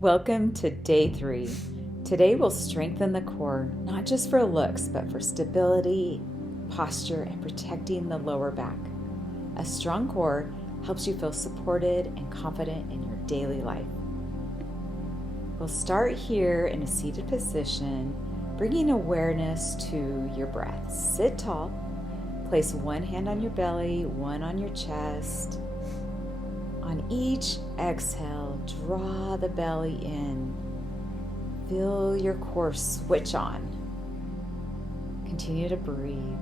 Welcome to day 3. Today we'll strengthen the core, not just for looks, but for stability, posture, and protecting the lower back. A strong core helps you feel supported and confident in your daily life. We'll start here in a seated position, bringing awareness to your breath. Sit tall. Place one hand on your belly, one on your chest. On each exhale, draw the belly in. Feel your core switch on. Continue to breathe.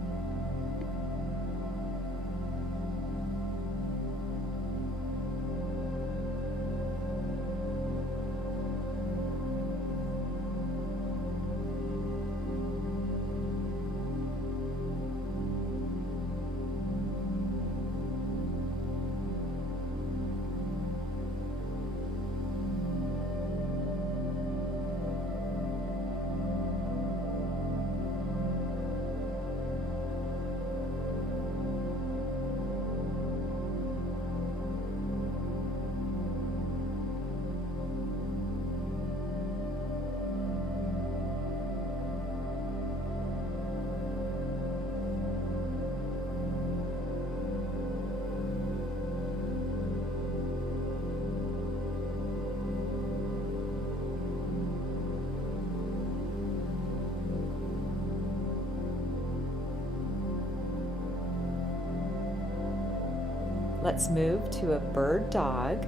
Let's move to a bird dog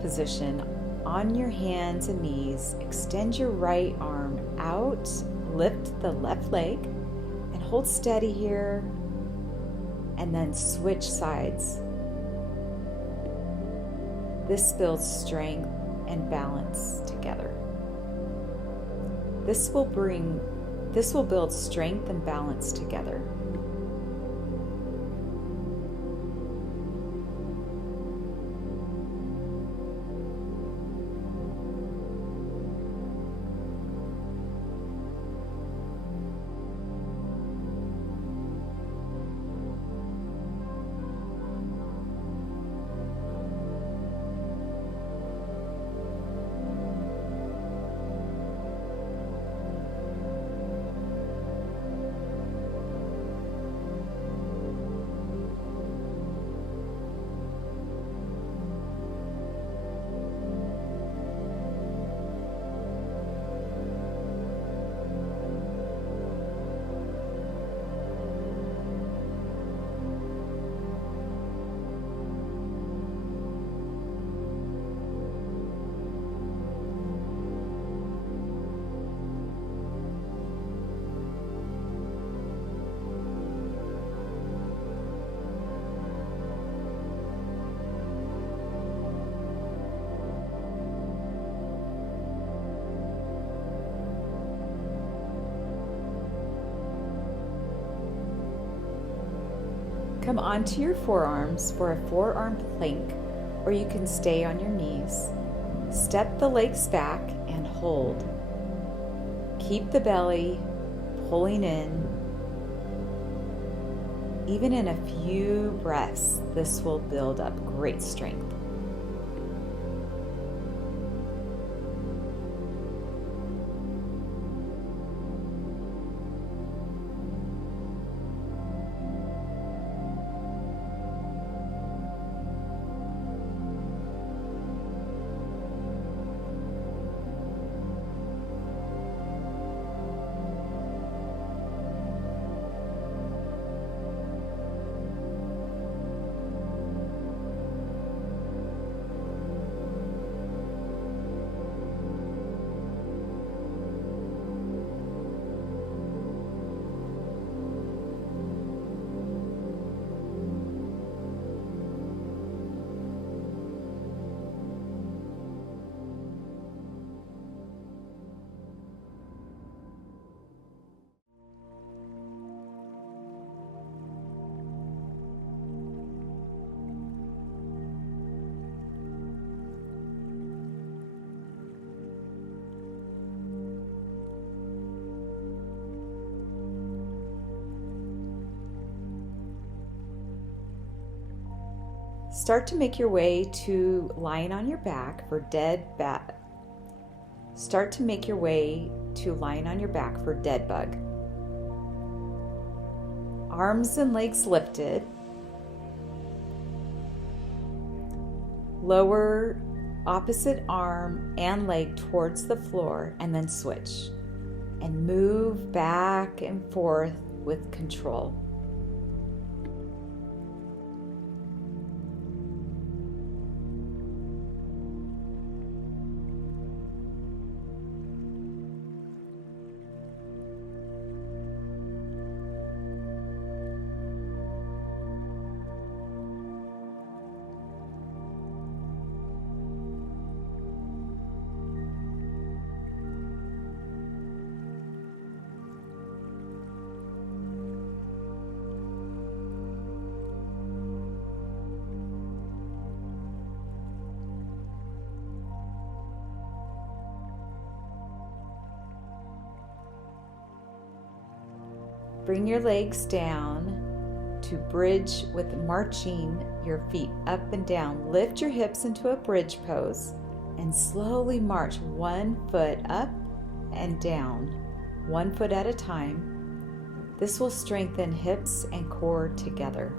position on your hands and knees. Extend your right arm out, lift the left leg, and hold steady here, and then switch sides. This builds strength and balance together. This will build strength and balance together. Come onto your forearms for a forearm plank, or you can stay on your knees. Step the legs back and hold. Keep the belly pulling in. Even in a few breaths, this will build up great strength. Start to make your way to lying on your back for dead bat. Start to make your way to lying on your back for dead bug. Arms and legs lifted. Lower opposite arm and leg towards the floor and then switch. And move back and forth with control. Bring your legs down to bridge with marching your feet up and down. Lift your hips into a bridge pose and slowly march 1 foot up and down, 1 foot at a time. This will strengthen hips and core together.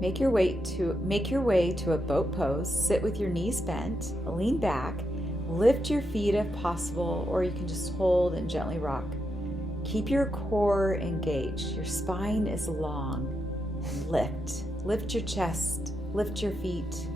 Make your way to a boat pose. Sit with your knees bent, lean back, lift your feet if possible, or you can just hold and gently rock. Keep your core engaged. Your spine is long. And lift. Lift your chest, lift your feet.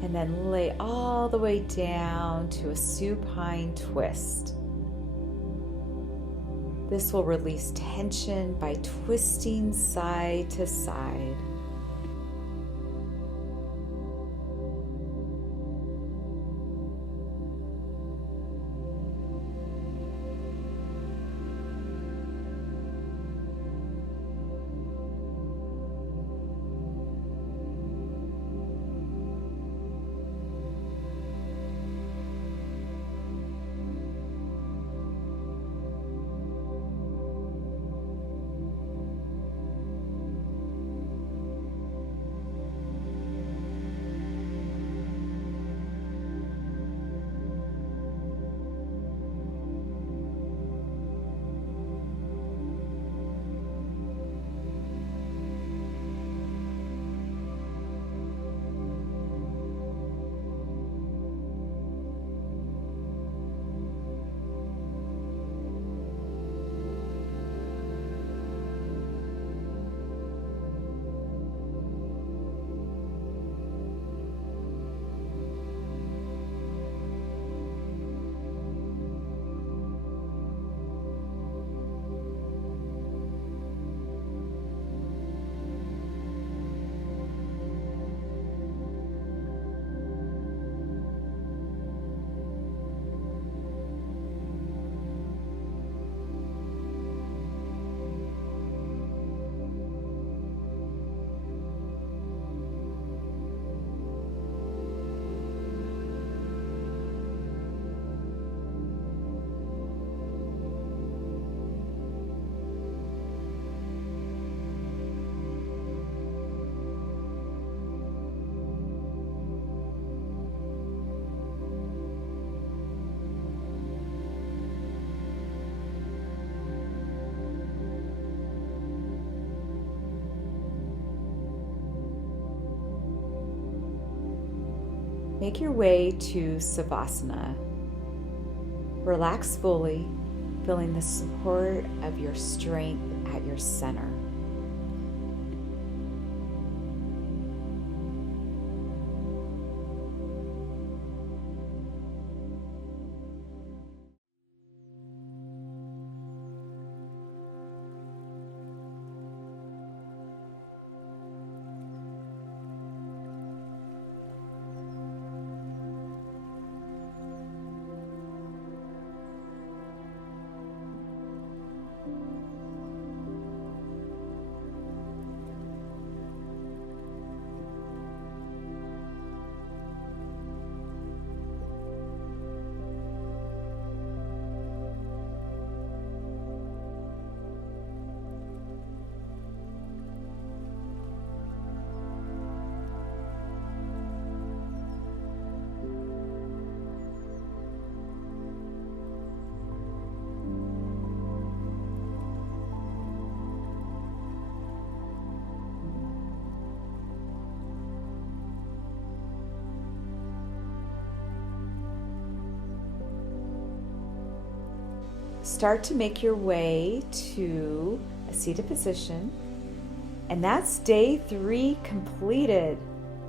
And then lay all the way down to a supine twist. This will release tension by twisting side to side. Make your way to Savasana. Relax fully, feeling the support of your strength at your center. Start to make your way to a seated position. And that's day 3 completed.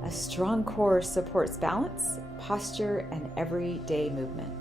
A strong core supports balance, posture, and everyday movement.